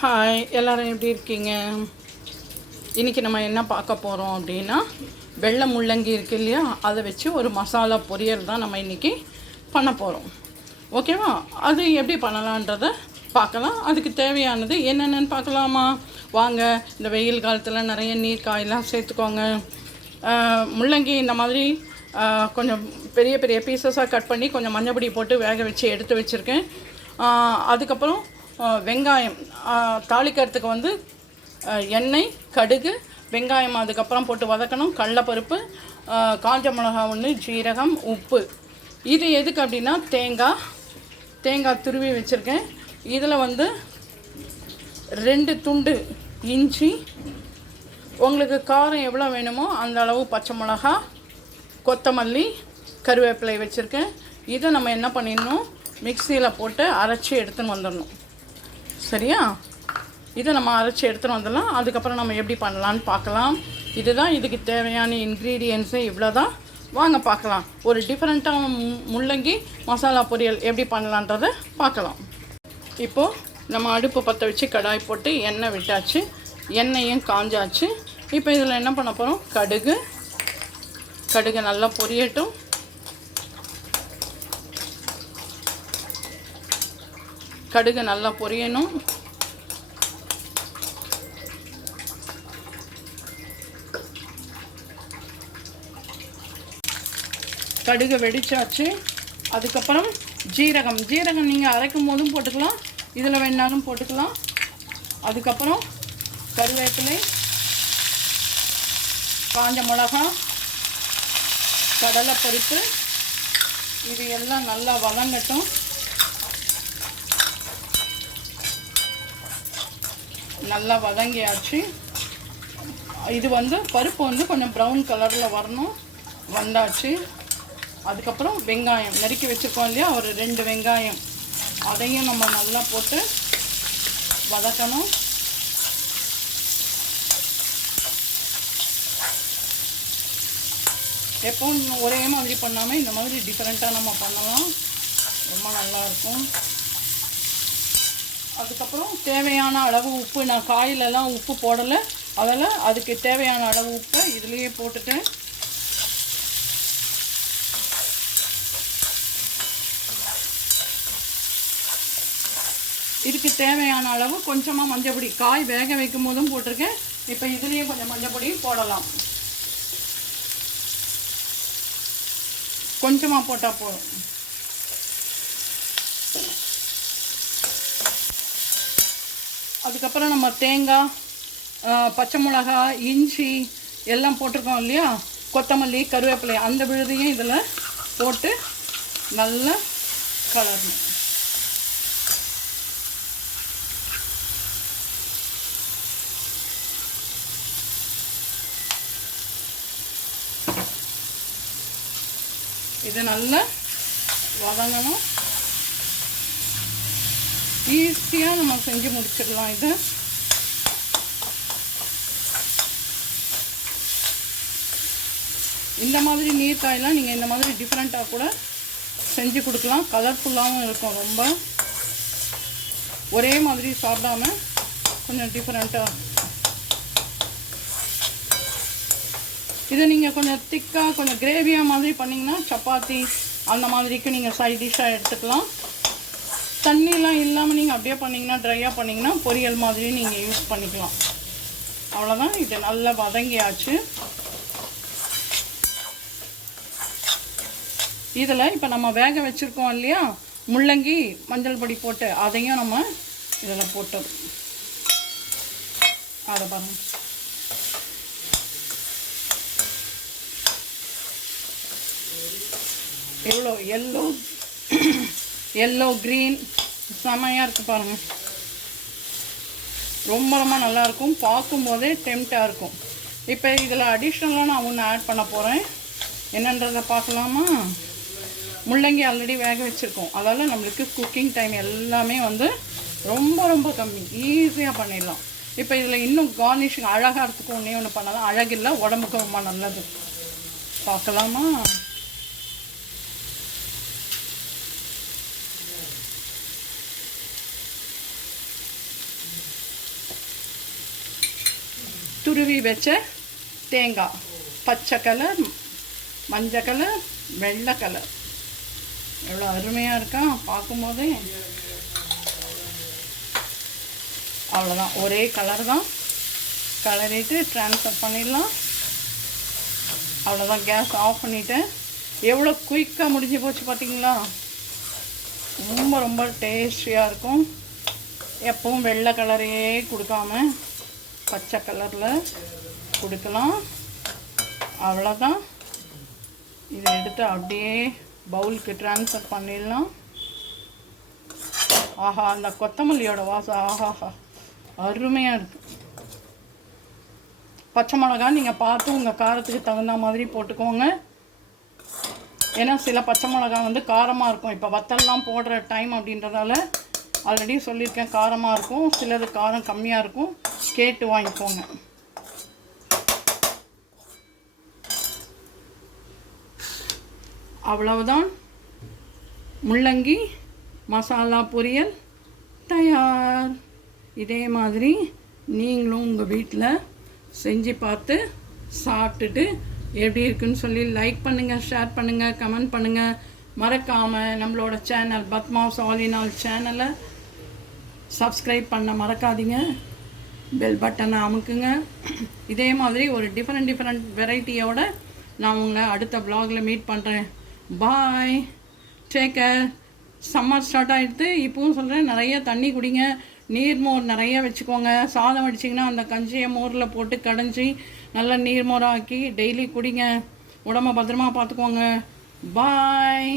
Hi, எல்லோரும் எப்படி இருக்கீங்க? இன்றைக்கி நம்ம என்ன பார்க்க போகிறோம் அப்படின்னா, வெள்ளை முள்ளங்கி இருக்குது இல்லையா, அதை வச்சு ஒரு மசாலா பொரியல் தான் நம்ம இன்றைக்கி பண்ண போகிறோம். ஓகேவா? அது எப்படி பண்ணலான்றதை பார்க்கலாம். அதுக்கு தேவையானது என்னென்னு பார்க்கலாமா? வாங்க. இந்த வெயில் காலத்தில் நிறைய நீர் காயெல்லாம் சேர்த்துக்கோங்க. முள்ளங்கி இந்த மாதிரி கொஞ்சம் பெரிய பெரிய பீசஸாக கட் பண்ணி கொஞ்சம் மஞ்சப்பொடி போட்டு வேக வச்சு எடுத்து வச்சுருக்கேன். அதுக்கப்புறம் வெங்காயம் தாளிக்கிறதுக்கு வந்து எண்ணெய், கடுகு, வெங்காயம் அதுக்கப்புறம் போட்டு வதக்கணும். கடலைப்பருப்பு, காஞ்ச மிளகா ஒன்று, ஜீரகம், உப்பு. இது எதுக்கு அப்படின்னா தேங்காய் துருவி வச்சுருக்கேன். இதில் வந்து 2 துண்டு இஞ்சி, உங்களுக்கு காரம் எவ்வளோ வேணுமோ அந்த அளவு பச்சை மிளகா, கொத்தமல்லி, கருவேப்பிலை வச்சுருக்கேன். இதை நம்ம என்ன பண்ணிடணும், மிக்சியில் போட்டு அரைச்சி எடுத்துன்னு வந்துடணும். சரியா? இதை நம்ம அரைச்சி எடுத்துகிட்டு வந்துடலாம். அதுக்கப்புறம் நம்ம எப்படி பண்ணலான்னு பார்க்கலாம். இதுதான் இதுக்கு தேவையான இன்க்ரீடியன்ஸு, இவ்வளோ தான். வாங்க பார்க்கலாம். ஒரு டிஃப்ரெண்ட்டான முள்ளங்கி மசாலா பொரியல் எப்படி பண்ணலான்றதை பார்க்கலாம். இப்போது நம்ம அடுப்பு பற்ற வச்சு கடாய் போட்டு எண்ணெய் விட்டாச்சு. எண்ணெயும் காஞ்சாச்சு. இப்போ இதில் என்ன பண்ண போகிறோம், கடுகு நல்லா பொரியட்டும். கடுகு நல்லா பொரியணும். கடுகு வெடிச்சாச்சு. அதுக்கப்புறம் ஜீரகம் நீங்கள் அரைக்கும் போதும் போட்டுக்கலாம், இதில் வேணாலும் போட்டுக்கலாம். அதுக்கப்புறம் கருவேப்பிலை, காஞ்ச மிளகா, கடலைப்பருப்பு, இது எல்லாம் நல்லா வதங்கட்டும். நல்லா வதங்கியாச்சு. இது வந்து பருப்பு வந்து கொஞ்சம் ப்ரௌன் கலரில் வரணும், வந்தாச்சு. அதுக்கப்புறம் வெங்காயம் நறுக்கி வச்சுருக்கோம் இல்லையா, ஒரு 2 வெங்காயம், அதையும் நம்ம நல்லா போட்டு வதக்கணும். எப்போவும் ஒரே மாதிரி பண்ணாமல் இந்த மாதிரி டிஃப்ரெண்ட்டாக நம்ம பண்ணலாம், ரொம்ப நல்லாயிருக்கும். அதுக்கப்புறம் தேவையான அளவு உப்பு, நான் காயிலெல்லாம் உப்பு போடலை, அதெல்லாம் அதுக்கு தேவையான அளவு உப்பை இதுலேயே போட்டுட்டேன். இதுக்கு தேவையான அளவு கொஞ்சமாக மஞ்சப்பொடி, காய் வேக வைக்கும் போதும் போட்டிருக்கேன். இப்போ இதுலேயே கொஞ்சம் மஞ்சப்பொடியும் போடலாம், கொஞ்சமாக போட்டால் போதும். அதுக்கப்புறம் நம்ம தேங்காய், பச்சை மிளகா, இஞ்சி எல்லாம் போட்டிருக்கோம் இல்லையா, கொத்தமல்லி, கருவேப்பிலை, அந்த விழுதையும் இதில் போட்டு நல்லா கலரணும். இது நல்லா வதங்கணும். ஈஸியாக நம்ம செஞ்சு முடிச்சிடலாம். இது இந்த மாதிரி நீர்க்காயெல்லாம் நீங்கள் இந்த மாதிரி டிஃப்ரெண்ட்டாக கூட செஞ்சு கொடுக்கலாம், கலர்ஃபுல்லாகவும் இருக்கும். ரொம்ப ஒரே மாதிரி சாப்பிடாம கொஞ்சம் டிஃப்ரெண்ட்டாக. இதை நீங்கள் கொஞ்சம் திக்காக கொஞ்சம் கிரேவியாக மாதிரி பண்ணிங்கன்னா சப்பாத்தி அந்த மாதிரிக்கு நீங்கள் சைட் டிஷ்ஷாக எடுத்துக்கலாம். தண்ணிலாம் இல்லாமல் நீங்கள் அப்படியே பண்ணிங்கன்னா, ட்ரையாக பண்ணிங்கன்னா பொரியல் மாதிரி நீங்கள் யூஸ் பண்ணிக்கலாம். அவ்வளோதான். இது நல்லா வதங்கியாச்சு. இதில் இப்போ நம்ம வேக வச்சுருக்கோம் இல்லையா முள்ளங்கி, மஞ்சள் பொடி போட்டு அதையும் நம்ம இதில் போட்டு அதை பாருங்கள். எவ்வளோ எல்லோ க்ரீன் செமையாக இருக்குது பாருங்கள். ரொம்ப ரொம்ப நல்லாயிருக்கும், பார்க்கும்போதே டெம்ப்டாக இருக்கும். இப்போ இதில் அடிஷ்னலாக நான் ஒன்று ஆட் பண்ண போகிறேன். என்னன்றதை பார்க்கலாமா? முள்ளங்கி ஆல்ரெடி வேக வச்சுருக்கோம், அதால் நம்மளுக்கு குக்கிங் டைம் எல்லாமே வந்து ரொம்ப ரொம்ப கம்மி, ஈஸியாக பண்ணிடலாம். இப்போ இதில் இன்னும் கார்னிஷிங் அழகாக இருக்கிறதுக்கு ஒன்று பண்ணலாம். அழகில்லை, உடம்புக்கு ரொம்ப நல்லது. பார்க்கலாமா? துருவி வச்ச தேங்காய், பச்சை கலர், மஞ்சள் கலர், வெள்ளை கலர். எவ்வளோ அருமையாக இருக்கா பார்க்கும்போதே. அவ்வளோதான், ஒரே கலர் தான். கலரிட்டு ட்ரான்ஸ்ஃபர் பண்ணிடலாம். அவ்வளோதான், கேஸ் ஆஃப் பண்ணிவிட்டேன். எவ்வளோ குயிக்காக முடிஞ்சு போச்சு பார்த்தீங்களா? ரொம்ப ரொம்ப டேஸ்டியாக இருக்கும். எப்பவும் வெள்ளை கலரையே கொடுக்காம பச்சை கலரில் கொடுக்கலாம். அவ்வளோதான். இதை எடுத்து அப்படியே பவுலுக்கு ட்ரான்ஸ்ஃபர் பண்ணிடலாம். ஆஹா, அந்த கொத்தமல்லியோட வாசம் ஆஹாஹா அருமையாக இருக்குது. பச்சை மிளகா நீங்கள் பார்த்து உங்கள் காரத்துக்கு தகுந்த மாதிரி போட்டுக்கோங்க. ஏன்னா சில பச்சை மிளகா வந்து காரமாக இருக்கும். இப்போ வத்தல்லாம் போடுற டைம் அப்படின்றதால ஆல்ரெடி சொல்லியிருக்கேன், காரமாக இருக்கும். சிலது காரம் கம்மியாக இருக்கும், கேட்டு வாங்கிக்கோங்க. அவ்வளவுதான், முள்ளங்கி மசாலா பொரியல் தயார். இதே மாதிரி நீங்களும் உங்கள் வீட்டில் செஞ்சு பார்த்து சாப்பிட்டுட்டு எப்படி இருக்குன்னு சொல்லி லைக் பண்ணுங்கள், ஷேர் பண்ணுங்கள், கமெண்ட் பண்ணுங்கள். மறக்காமல் நம்மளோட channel Padma's all in all சேனலை சப்ஸ்கிரைப் பண்ண மறக்காதீங்க. பெல் பட்டனை அமுக்குங்க. இதே மாதிரி ஒரு டிஃப்ரெண்ட் வெரைட்டியோட நான் உங்களை அடுத்த வ்ளாகில் மீட் பண்ணுறேன். பாய், டேக் கேர். சம்மர் ஸ்டார்ட் ஆகிடுது. இப்போவும் சொல்கிறேன், நிறைய தண்ணி குடிங்க, நீர்மோர் நிறைய வச்சுக்கோங்க. சாதம் வடிச்சிங்கன்னா அந்த கஞ்சியை மோரில் போட்டு கடைஞ்சி நல்லா நீர்மோராக்கி டெய்லி குடிங்க. உடம்ப பத்திரமா பார்த்துக்கோங்க. பாய்.